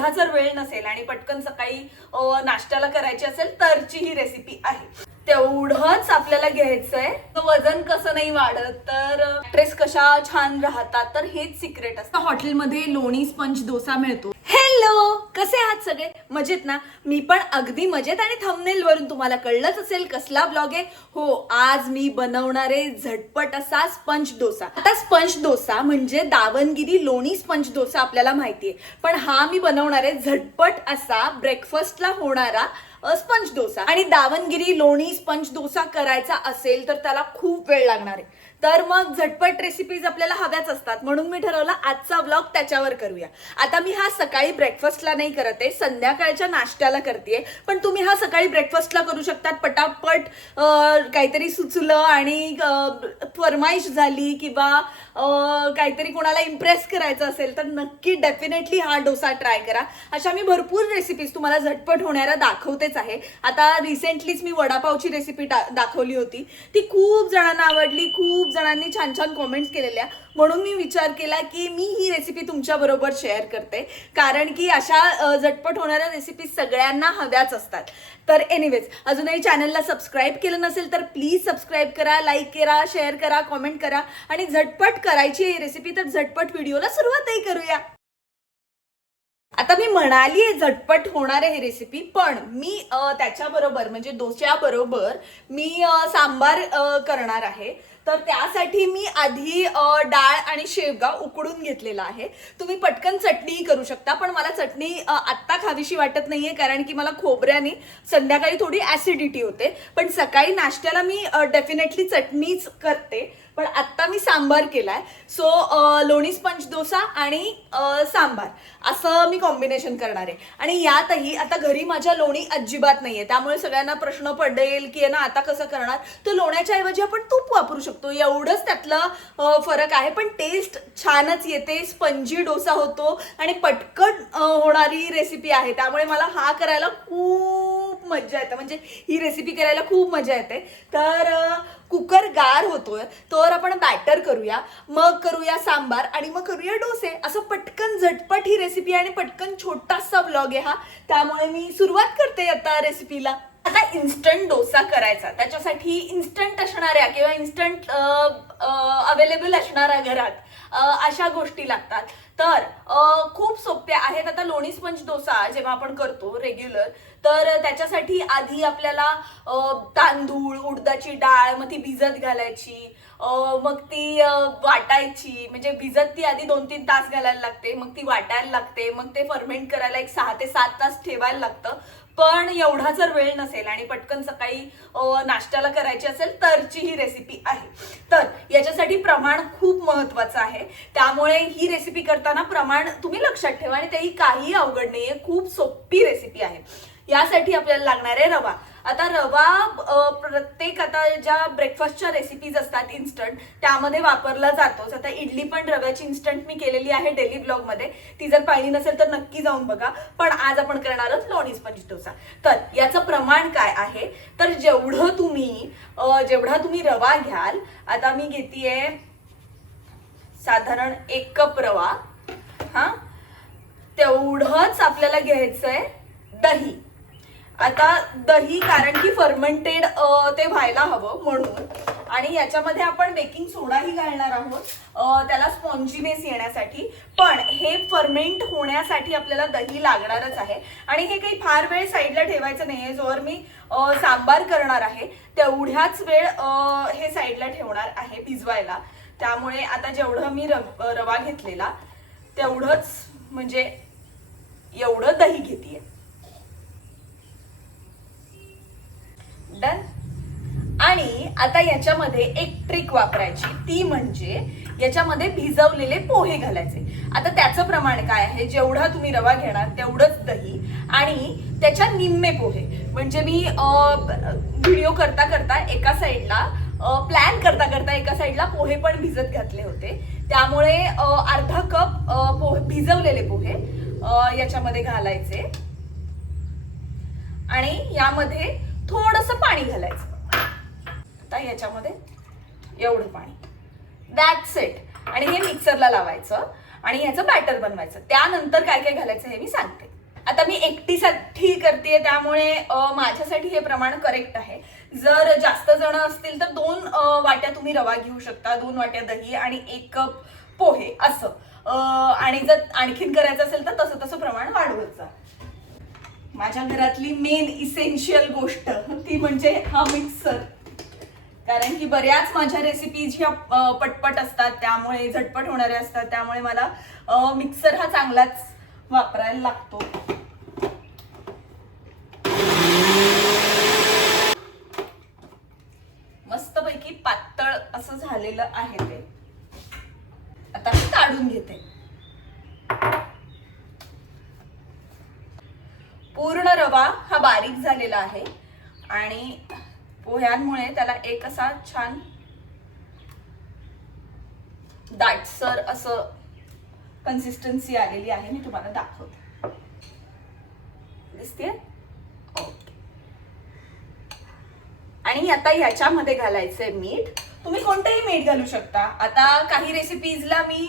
एवढा जर वेळ नसेल आणि पटकन सकाळी नाश्त्याला करायची असेल तरची ही रेसिपी आहे. तेवढंच आपल्याला घ्यायचंय. वजन कसं नाही वाढत तर ड्रेस कशा छान राहतात तर हेच सिक्रेट असतं. हॉटेलमध्ये लोणी स्पंज डोसा मिळतो. हॅलो, कसे आहात सगळे? मजेत ना? मी पण अगदी मजेत. आणि थंबनेल वरून तुम्हाला कळलंच असेल कसला ब्लॉग आहे. हो, आज मी बनवणार आहे झटपट असा स्पंज डोसा. आता स्पंज डोसा म्हणजे दावणगिरी लोणी स्पंज डोसा आपल्याला माहितीये, पण हा मी बनवणार आहे झटपट असा ब्रेकफास्टला होणारा स्पंज डोसा. आणि दावणगिरी लोणी स्पंज डोसा करायचा असेल तर त्याला खूप वेळ लागणार आहे. तर मग झटपट रेसिपीज आपल्याला हव्याच असतात, म्हणून मी ठरवलं आजचा ब्लॉग त्याच्यावर करूया. आता मी हा सकाळी ब्रेकफास्टला नाही करत आहे, संध्याकाळच्या नाश्त्याला करतेय. पण तुम्ही हा सकाळी ब्रेकफास्टला करू शकतात. पटापट काहीतरी सुचलं आणि फरमाईश झाली किंवा काहीतरी कोणाला इम्प्रेस करायचं असेल तर नक्की डेफिनेटली हा डोसा ट्राय करा. अशा मी भरपूर रेसिपीज तुम्हाला झटपट होणाऱ्या दाखवतेच आहे. आता रिसेंटलीच मी वडापावची रेसिपी दाखवली होती, ती खूप जणांना आवडली, खूप जणांनी छान छान कॉमेंट्स केलेल्या, म्हणून मी विचार केला की मी ही रेसिपी तुमच्या बरोबर शेअर करते, कारण की अशा झटपट होणाऱ्या रेसिपी सगळ्यांना हव्याच असतात. तर एनिवेज, अजूनही चॅनलला सबस्क्राईब केलं नसेल तर प्लीज सबस्क्राईब करा, लाईक करा, शेअर करा, कॉमेंट करा. आणि झटपट करायची ही रेसिपी, तर झटपट व्हिडिओला सुरुवातही करूया. आता मी म्हणाली आहे झटपट होणार आहे ही रेसिपी, पण मी त्याच्याबरोबर म्हणजे डोस्याबरोबर मी सांबार करणार आहे. तर त्यासाठी मी आधी डाळ आणि शेवगा उकडून घेतलेला आहे. तुम्ही पटकन चटणी करू शकता, पण मला चटणी आत्ता खावीशी वाटत नाहीये, कारण की मला खोबऱ्याने संध्याकाळी थोडी ऍसिडिटी होते. पण सकाळी नाश्त्याला मी डेफिनेटली चटणीच करते. पण आत्ता मी सांबार केलाय. सो लोणी स्पंज डोसा आणि सांबार असं मी कॉम्बिनेशन करणार आहे. आणि यातही आता घरी माझ्या लोणी अजिबात नाहीये, त्यामुळे सगळ्यांना प्रश्न पडेल की ना आता कसं करणार. तर लोण्याच्या ऐवजी आपण तूप वापरू शकतो, एवढंच त्यातला फरक आहे. पण टेस्ट छानच येते, स्पंजी डोसा होतो आणि पटकन होणारी रेसिपी आहे. त्यामुळे मला हा करायला खूप मजा येते, म्हणजे ही रेसिपी करायला खूप मजा येते. तर कुकर गार होतोय तर आपण बॅटर करूया, मग करूया सांबार आणि मग करूया डोसे. असं पटकन झटपट ही रेसिपी आणि पटकन छोटासा ब्लॉग आहे हा, त्यामुळे मी सुरुवात करते आता रेसिपीला. आता इन्स्टंट डोसा करायचा, त्याच्यासाठी इन्स्टंट असणाऱ्या किंवा इन्स्टंट अवेलेबल असणाऱ्या घरात अशा गोष्टी लागतात. तर खूप सोप्या आहेत. आता लोणी स्पंज डोसा जेव्हा आपण करतो रेग्युलर, तर त्याच्यासाठी आधी आपल्याला तांदूळ, उडदाची डाळ, मग ती भिजत घालायची, मग ती वाटायची, म्हणजे भिजत ती आधी 2-3 तास घालायला लागते, मग ती वाटायला लागते, मग ते फर्मेंट करायला एक 6 ते 7 तास ठेवायला लागतं. पण एवढा जर वेळ नसेल आणि पटकन सकाळी नाश्त्याला करायची असेल तरची ही रेसिपी आहे. तर याच्यासाठी प्रमाण खूप महत्वाचं आहे, त्यामुळे ही रेसिपी करताना प्रमाण तुम्ही लक्षात ठेवा. आणि तेही काही अवघड नाहीये, खूप सोपी रेसिपी आहे. यासाठी आपल्याला लागणार आहे रवा. आता रवा प्रत्येक आता ज्या ब्रेकफास्टच्या रेसिपीज असतात इन्स्टंट, त्यामध्ये वापरला जातोच. आता इडली पण रव्याची इन्स्टंट मी केलेली आहे डेली ब्लॉग मध्ये, ती जर पाहिली नसेल तर नक्की जाऊन बघा. पण आज आपण करणार आहोत लोणी स्पंज डोसा. तर याचं प्रमाण काय आहे, तर जेवढा तुम्ही रवा घ्याल, आता मी घेतेय साधारण 1 कप रवा, हा तेवढंच आपल्याला घ्यायचंय दही. आता दही कारण की फर्मेंटेड ते व्हायला हवं म्हणून. आणि याच्यामध्ये आपण बेकिंग सोडाही घालणार आहोत त्याला स्पॉन्जीनेस येण्यासाठी. पण हे फर्मेंट होण्यासाठी आपल्याला दही लागणारच आहे. आणि हे काही फार वेळ साईडला ठेवायचं नाहीये. जोवर मी सांबार करणार आहे तेवढ्याच वेळ हे साईडला ठेवणार आहे भिजवायला. त्यामुळे आता जेवढं मी रवा घेतलेला तेवढंच, म्हणजे एवढं दही घेतेय. डन. आणि आता याच्यामध्ये एक ट्रिक वापरायची, ती म्हणजे याच्यामध्ये भिजवलेले पोहे घालायचे. आता त्याचं प्रमाण काय आहे, जेवढा तुम्ही रवा घेणार तेवढंच दही आणि त्याच्या निम्मे पोहे. म्हणजे मी व्हिडिओ करता करता एका साईडला प्लॅन करता करता एका साईडला पोहे पण भिजत घातले होते. त्यामुळे अर्धा कप पोहे, भिजवलेले पोहे याच्यामध्ये घालायचे आणि यामध्ये थोडंसं पाणी घालायचं. आता याच्यामध्ये एवढं पाणी, दॅट्स इट. आणि हे मिक्सरला लावायचं आणि ह्याचं बॅटर बनवायचं. त्यानंतर काय काय घालायचं हे मी सांगते. आता मी एकटीसाठी करते त्यामुळे माझ्यासाठी हे प्रमाण करेक्ट आहे. जर जास्त जण असतील तर 2 वाट्या तुम्ही रवा घेऊ शकता, 2 वाट्या दही आणि 1 कप पोहे असं. आणि जर आणखीन करायचं असेल तर तसं तसं प्रमाण वाढवत जा. माझ्या घरातली मेन इसेन्शियल गोष्ट ती म्हणजे हा मिक्सर. कारण की बऱ्याच माझ्या रेसिपीज ह्या पटपट असतात, त्यामुळे झटपट होणाऱ्या असतात, त्यामुळे मला मिक्सर हा चांगलाच वापरायला लागतो. मस्तपैकी पातळ असं झालेलं आहे ते. आता मी काढून घेते. पूर्ण रवा हा बारीक झालेला आहे आणि पोह्यांमुळे त्याला एक असा छान दाटसर असं कन्सिस्टन्सी आलेली आहे. मी तुम्हाला दाखवते. दिसते. आणि आता ह्याच्यामध्ये घालायचंय मीठ. तुम्ही कोणतंही मीठ घालू शकता. आता काही रेसिपीजला मी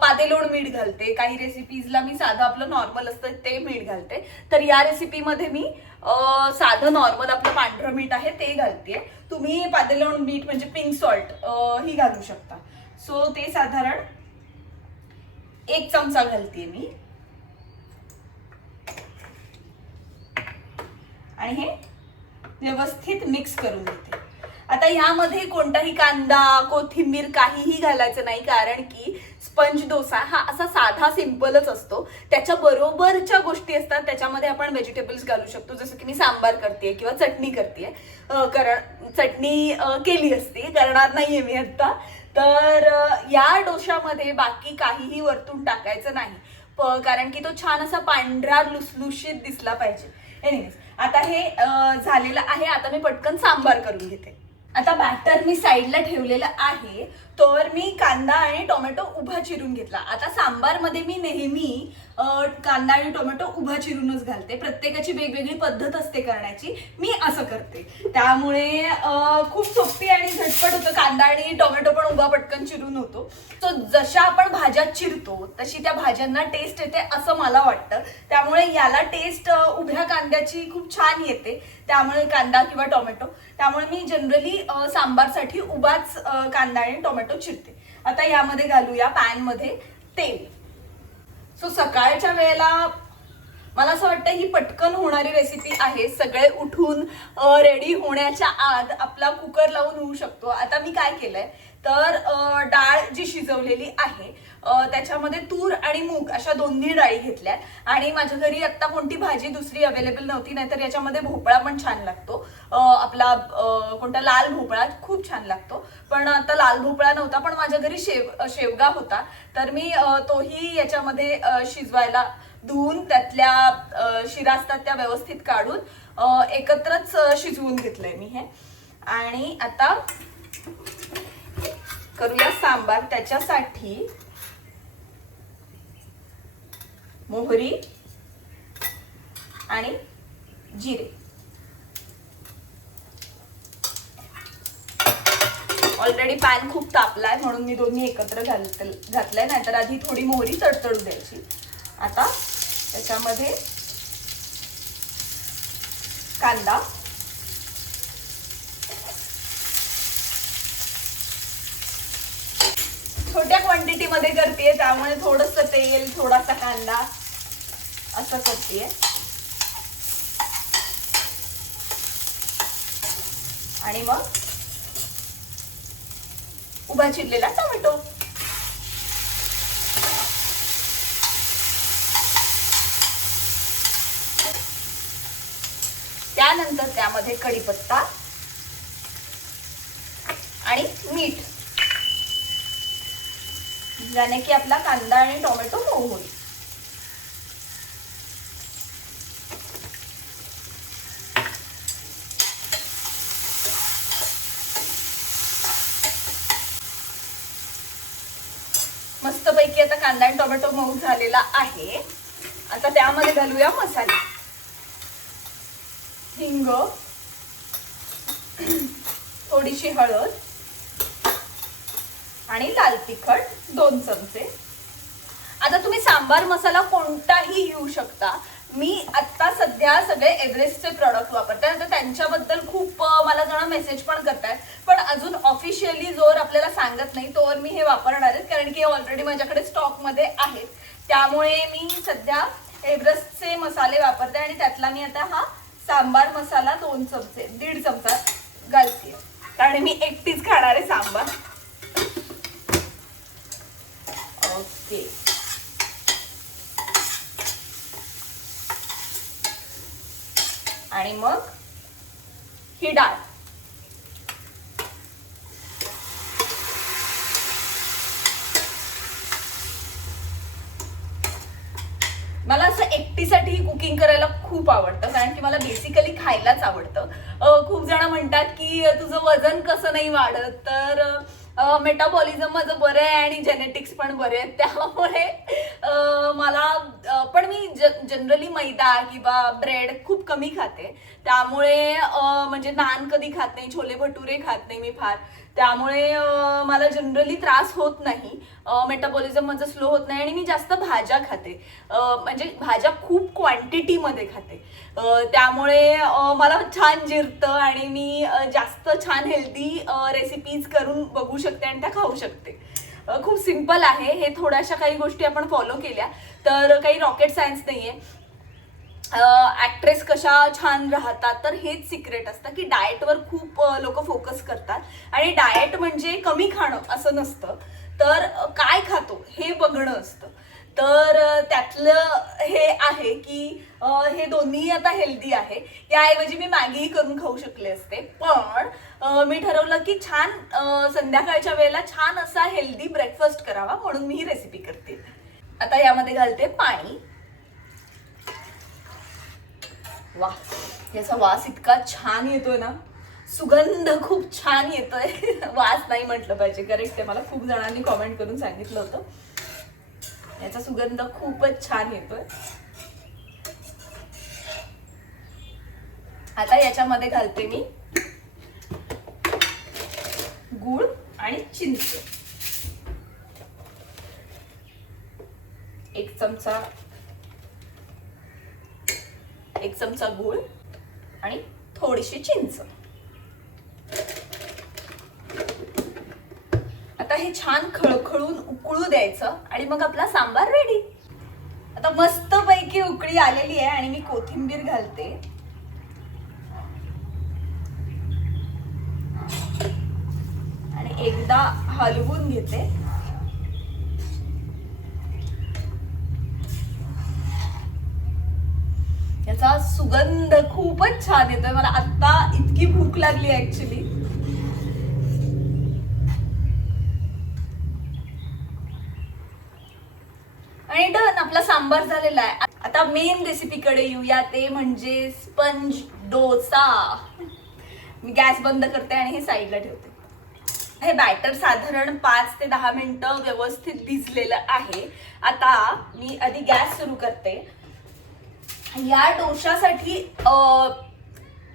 पादेलोण मीठ घालते, काही रेसिपीजला मी साधं आपलं नॉर्मल असतं ते मीठ घालते. तर या रेसिपीमध्ये मी साधं नॉर्मल आपलं पांढरं मीठ आहे ते घालते. तुम्ही पादेलोण मीठ म्हणजे पिंक सॉल्ट ही घालू शकता. सो ते साधारण 1 चमचा घालते मी. आणि हे व्यवस्थित मिक्स करून घेते. आता ह्यामध्ये कोणताही कांदा, कोथिंबीर काहीही घालायचं नाही, कारण की स्पंज डोसा हा असा साधा सिंपलच असतो. त्याच्या बरोबरच्या गोष्टी असतात, त्याच्यामध्ये आपण व्हेजिटेबल्स घालू शकतो. जसं की मी सांबार करते किंवा चटणी करते. चटणी केली असते, करणार नाहीये मी आता. तर या डोशामध्ये बाकी काहीही वरतून टाकायचं नाही, कारण की तो छान असा पांढरा लुसलुशीत दिसला पाहिजे. एनिवेज, आता हे झालेलं आहे. आता मी पटकन सांबार करून घेते. आता बॅटर मी साईडला ठेवलेलं आहे. तर मी कांदा आणि टोमॅटो उभा चिरून घेतला. आता सांबारमध्ये मी नेहमी कांदा आणि टोमॅटो उभा चिरूनच घालते. प्रत्येकाची वेगवेगळी पद्धत असते करण्याची, मी असं करते. त्यामुळे खूप सोपी आणि झटपट होतं. कांदा आणि टोमॅटो पण उभा पटकन चिरून होतो. सो जशा आपण भाज्या चिरतो तशी त्या भाज्यांना टेस्ट येते असं मला वाटतं. त्यामुळे याला टेस्ट उभ्या कांद्याची खूप छान येते. त्यामुळे कांदा किंवा टोमॅटो, त्यामुळे मी जनरली सांबारसाठी उभाच कांदा आणि टोमॅटो चिरते. आता यामध्ये घालूया पॅन मध्ये तेल. सो सकाळच्या वेळेला मला असं वाटतं ही पटकन होणारी रेसिपी आहे. सगळे उठून रेडी होण्याच्या आत आपला कुकर लावून होऊ शकतो. आता मी काय केलंय तर डाळ जी शिजवलेली आहे त्याच्यामध्ये तूर आणि मूग अशा दोन्ही डाळी घेतल्या. आणि माझ्या घरी आता कोणती भाजी दुसरी अवेलेबल नव्हती, नाहीतर याच्यामध्ये भोपळा पण छान लागतो. आपला कोणता लाल भोपळा खूप छान लागतो. पण आता लाल भोपळा नव्हता, पण माझ्या घरी शेवगा होता. तर मी तोही याच्यामध्ये शिजवायला धुवून त्यातल्या शिरा असतात त्या व्यवस्थित काढून एकत्रच शिजवून घेतलंय मी हे. आणि आता करूया सांबार. त्याच्यासाठी मोहरी आणि जिरे. ऑलरेडी पॅन खूप तापलाय म्हणून मी दोन्ही एकत्र घातलंय, नाहीतर आधी थोडी मोहरी तडतडू द्यायची. आता त्याच्यामध्ये कांदा, छोट्या क्वांटिटी मध्ये करतेय त्यामुळे थोडंसं तेल, थोडासा कांदा असं करतेय. आणि मग उभा चिरलेला टोमॅटो. त्यानंतर त्यामध्ये कढीपत्ता आणि मीठ, ज्याने की आपला कांदा आणि टोमॅटो मऊ होईल. मस्तपैकी आता कांदा आणि टोमॅटो मऊ झालेला आहे. आता त्यामध्ये घालूया मसाले. हिंग, थोडीशी हळद आणि लाल तिखट 2 चमचे. आता तुम्ही सांबार मसाला कोणताही घेऊ शकता. मी आता सध्या सगळे एव्हरेस्टचे प्रॉडक्ट वापरते. आता त्यांच्याबद्दल खूप मला जण मेसेज पण करतायत, पण अजून ऑफिशियली जोर आपल्याला सांगत नाही तोवर मी हे वापरणार आहे, कारण की ऑलरेडी माझ्याकडे स्टॉकमध्ये आहेत. त्यामुळे मी सध्या एव्हरेस्टचे मसाले वापरते आणि त्यातला मी आता हा सांबार मसाला 2 चमचे 1.5 चमचा घालते, कारण मी एकटीच खाणार आहे सांबार. ओके, आणि मग ही डाळ मला असं एकटीसाठी कुकिंग करायला खूप आवडतं, कारण की मला बेसिकली खायलाच आवडतं. खूप जण म्हणतात की तुझं वजन कसं नाही वाढत, तर मेटाबॉलिझम माझं बरं आहे आणि जेनेटिक्स पण बरे आहेत. त्यामुळे मला पण मी जनरली मैदा किंवा ब्रेड खूप कमी खाते. त्यामुळे म्हणजे नान कधी खात नाही, छोले भटुरे खात नाही मी फार. त्यामुळे मला जनरली त्रास होत नाही, मेटाबॉलिझम माझं स्लो होत नाही आणि मी जास्त भाज्या खाते, म्हणजे भाज्या खूप क्वांटिटीमध्ये खाते. त्यामुळे मला छान जिरतं आणि मी जास्त छान हेल्दी रेसिपीज करून बघू शकते आणि त्या खाऊ शकते. खूप सिंपल आहे हे. थोड्याशा काही गोष्टी आपण फॉलो केल्या तर काही रॉकेट सायन्स नाहीये. ऍक्ट्रेस कशा छान राहतात तर हेच सिक्रेट असतं की डाएटवर खूप लोक फोकस करतात, आणि डाएट म्हणजे कमी खाणं असं नसतं, तर काय खातो हे बघणं असतं. तर त्यातलं हे आहे की हे दोन्ही आता हेल्दी आहे. याऐवजी मी मॅगीही करून खाऊ शकले असते, पण मी ठरवलं की छान संध्याकाळच्या वेळेला छान असा हेल्दी ब्रेकफास्ट करावा, म्हणून मी ही रेसिपी करते. आता यामध्ये घालते पाणी. वा, याचा वास इतका छान येतोय ना, सुगंध खूप छान येतोय. वास नाही म्हटलं पाहिजे, करेक्ट आहे. मला खूप जणांनी कॉमेंट करून सांगितलं होतं, याचा सुगंध खूपच छान येतोय. आता याच्यामध्ये घालते मी गूळ आणि चिंच. 1 चमचा गूळ आणि थोडीशी चिंच. आता हे छान खळखळून उकळू द्यायचं आणि मग आपला सांबार रेडी. आता मस्त पैकी उकळी आलेली आहे आणि मी कोथिंबीर घालते. आणि एकदा हलवून घेते. याचा सुगंध खूपच छान येतोय. मला आता इतकी भूक लागली ऍक्च्युली. आणि डन, आपला सांबार झालेला आहे. आता मेन रेसिपीकडे येऊया, ते म्हणजे स्पंज डोसा. मी गॅस बंद करते आणि हे साईडला ठेवते. हे बॅटर साधारण 5 ते 10 मिनिटं व्यवस्थित भिजलेलं आहे. आता मी आधी गॅस सुरू करते. या डोशासाठी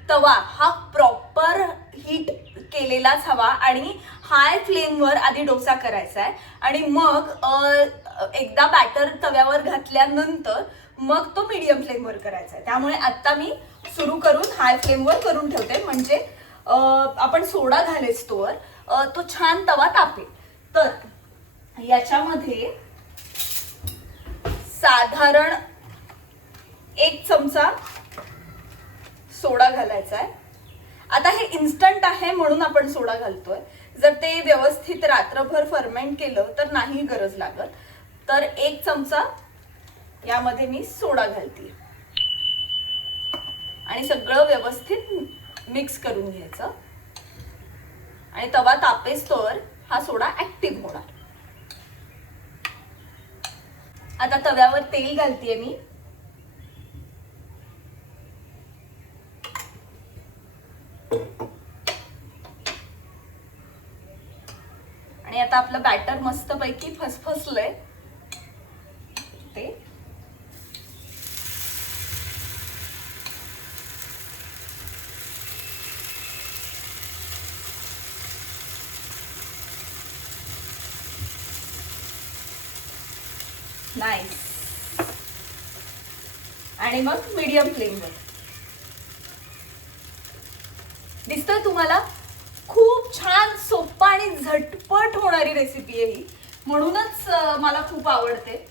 तवा हा प्रॉपर हीट केलेलाच हवा आणि हाय फ्लेमवर आधी डोसा करायचा आहे, आणि मग एकदा बॅटर तव्यावर घातल्यानंतर मग तो मीडियम फ्लेमवर करायचा आहे. त्यामुळे आता मी सुरू करून हाय फ्लेमवर करून ठेवते, म्हणजे आपण सोडा घालेच तोवर तो छान तवा तापेल. तर याच्यामध्ये साधारण 1 चमचा सोडा घालायचा आहे. आता हे इन्स्टंट आहे म्हणून आपण सोडा घालतोय. जर ते व्यवस्थित रात्रभर फर्मेंट केलं तर नाही गरज लागत. तर 1 चमचा यामध्ये मी सोडा घालते आणि सगळं व्यवस्थित मिक्स करून घ्यायचं. आणि तवा तापेस्तोवर हा सोडा ऍक्टिव्ह होणार. आता तव्यावर तेल घालतेय मी. आणि आता आपलं बॅटर मस्तपैकी फसफसलंय ते. नाईस. आणि मग मीडियम फ्लेमवर. दिसतोय तुम्हाला? खूप छान सोपा आणि झटपट होणारी रेसिपी आहे ही, म्हणूनच मला खूप आवडते.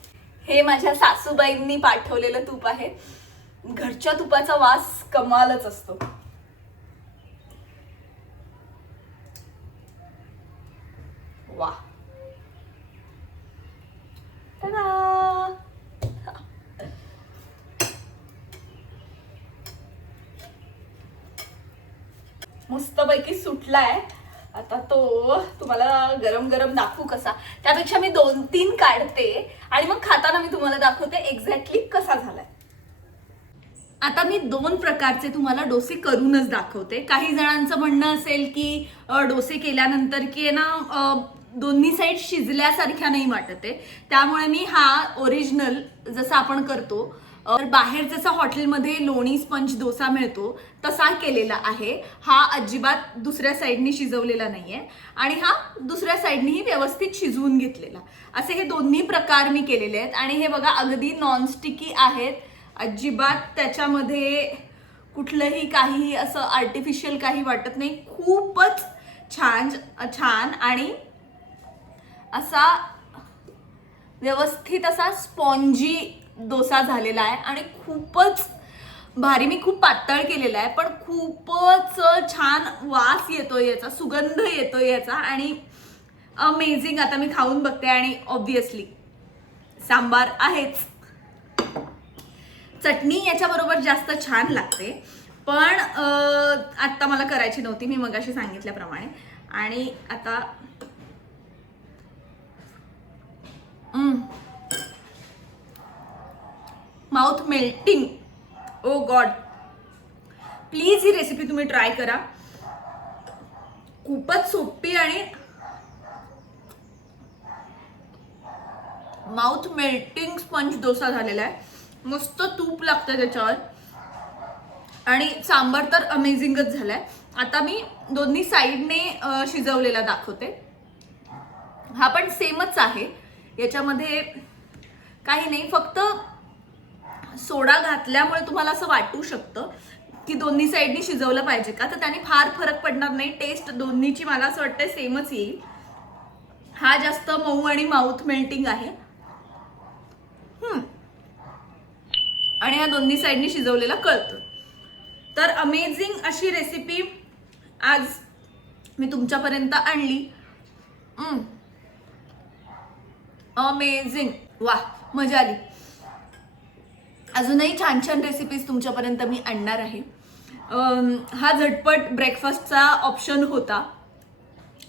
हे माझ्या सासूबाईंनी पाठवलेलं तूप आहे. घरच्या तुपाचा वास कमालच असतो. वा, मस्तपैकी सुटलाय. आता तो तुम्हाला गरम गरम दाखवू कसा, त्यापेक्षा मी 2-3 काढते आणि मग खाताना मी तुम्हाला दाखवते एक्झॅक्टली कसा झालाय. आता मी 2 प्रकारचे तुम्हाला डोसे करूनच दाखवते. काही जणांचं म्हणणं असेल की डोसे केल्यानंतर की ना दोन्ही साईड शिजल्यासारख्या नाही वाटत आहे, त्यामुळे मी हा ओरिजिनल जसा आपण करतो बाहेर जसा हॉटेलमध्ये लोणी स्पंज डोसा मिळतो तसा केलेला आहे. हा अजिबात दुसऱ्या साईडनी शिजवलेला नाहीये आणि हा दुसऱ्या साईडनीही व्यवस्थित शिजवून घेतलेला. असे हे दोन्ही प्रकार मी केलेले आहेत. आणि हे बघा अगदी नॉनस्टिकी आहेत. अजिबात त्याच्यामध्ये कुठलंही काही असं आर्टिफिशियल काही वाटत नाही. खूपच छान आणि असा व्यवस्थित असा स्पॉन्जी डोसा झालेला आहे आणि खूपच भारी. मी खूप पातळ केलेला आहे पण खूपच छान वास येतोय याचा, सुगंध येतोय याचा आणि अमेझिंग. आता मी खाऊन बघते आणि ऑब्विसली सांबार आहेच. चटणी याच्याबरोबर जास्त छान लागते पण आता मला करायची नव्हती, मी मगाशी सांगितल्याप्रमाणे. आणि आता mouth melting. Oh God, please ही रेसिपी तुम्ही ट्राय करा. खूपच सोपी आणि माउथ मेल्टिंग स्पंज डोसा झालेला आहे. मस्त तूप लागतं त्याच्यावर आणि सांबार तर अमेझिंगच झालाय. आता मी दोन्ही साईडने शिजवलेला दाखवते. हा पण सेमच आहे, याच्यामध्ये काही नाही. फक्त सोडा घातल्यामुळे तुम्हाला असं वाटू शकतं की दोन्ही साईडनी शिजवलं पाहिजे का, तर त्याने फार फरक पडणार नाही. टेस्ट दोन्हीची मला असं वाटतं सेमच येईल. हा जास्त मऊ आणि माउथ मेल्टिंग आहे आणि हा दोन्ही साईडनी शिजवलेला कळतं. तर अमेझिंग अशी रेसिपी आज मी तुमच्यापर्यंत आणली. अमेझिंग, वा, मजा आली. अजूनही छान छान रेसिपीज तुमच्यापर्यंत मी आणणार आहे. हा झटपट ब्रेकफास्टचा ऑप्शन होता.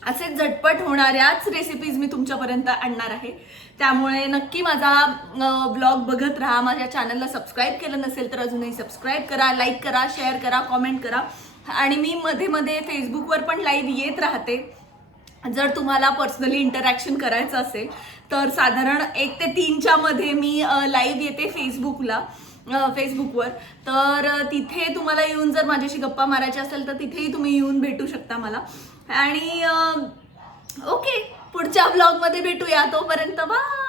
असेच झटपट होणाऱ्याच रेसिपीज मी तुमच्यापर्यंत आणणार आहे. त्यामुळे नक्की माझा ब्लॉग बघत राहा. माझ्या चॅनलला सबस्क्राईब केलं नसेल तर अजूनही सबस्क्राईब करा, लाईक करा, शेअर करा, कॉमेंट करा. आणि मी मध्ये मध्ये फेसबुकवर पण लाईव्ह येत राहते. जर तुम्हाला पर्सनली इंटरॅक्शन करायचं असेल तर साधारण 1 ते 3च्या मध्ये मी लाईव्ह येते फेसबुकवर. तर तिथे तुम्हाला येऊन जर माझ्याशी गप्पा मारायच्या असेल तर तिथेही तुम्ही येऊन भेटू शकता मला. आणि ओके, पुढच्या ब्लॉगमध्ये भेटूया. तोपर्यंत बाय.